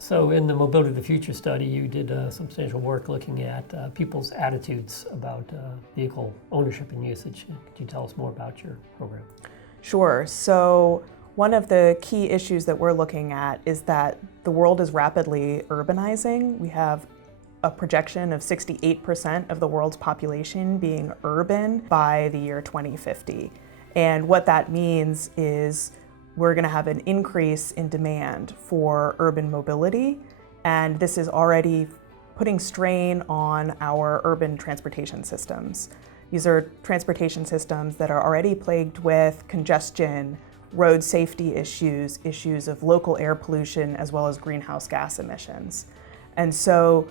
So in the Mobility of the Future study, you did substantial work looking at people's attitudes about vehicle ownership and usage. Could you tell us more about your program? Sure. So one of the key issues that we're looking at is that the world is rapidly urbanizing. We have a projection of 68% of the world's population being urban by the year 2050. And what that means is we're going to have an increase in demand for urban mobility, and this is already putting strain on our urban transportation systems. These are transportation systems that are already plagued with congestion, road safety issues, issues of local air pollution, as well as greenhouse gas emissions. And so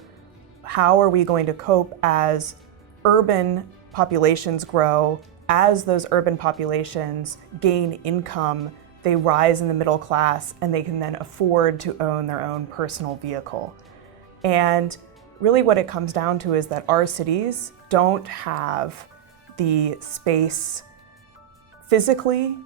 how are we going to cope as urban populations grow? As those urban populations gain income, they rise in the middle class and they can then afford to own their own personal vehicle. And really what it comes down to is that our cities don't have the space physically,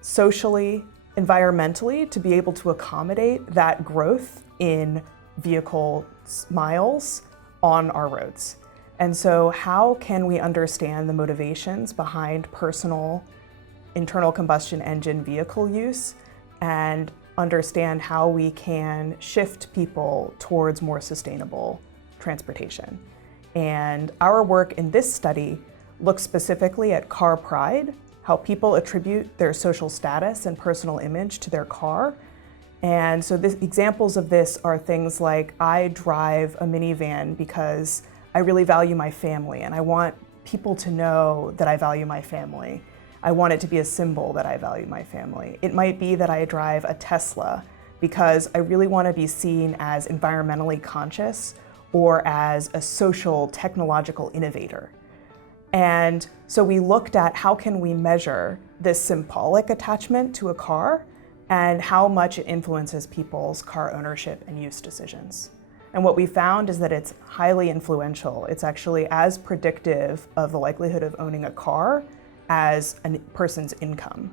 socially, environmentally to be able to accommodate that growth in vehicle miles on our roads. And so how can we understand the motivations behind personal internal combustion engine vehicle use and understand how we can shift people towards more sustainable transportation? And our work in this study looks specifically at car pride, how people attribute their social status and personal image to their car. And so examples of this are things like, I drive a minivan because I really value my family and I want people to know that I value my family. I want it to be a symbol that I value my family. It might be that I drive a Tesla because I really want to be seen as environmentally conscious or as a social technological innovator. And so we looked at how can we measure this symbolic attachment to a car and how much it influences people's car ownership and use decisions. And what we found is that it's highly influential. It's actually as predictive of the likelihood of owning a car as a person's income.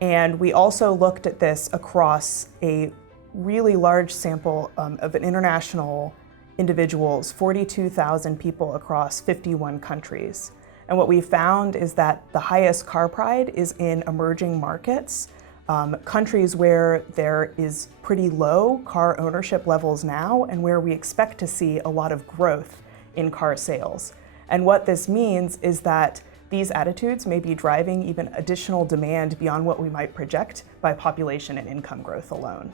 And we also looked at this across a really large sample of an international individuals, 42,000 people across 51 countries. And what we found is that the highest car pride is in emerging markets, countries where there is pretty low car ownership levels now and where we expect to see a lot of growth in car sales. And what this means is that these attitudes may be driving even additional demand beyond what we might project by population and income growth alone.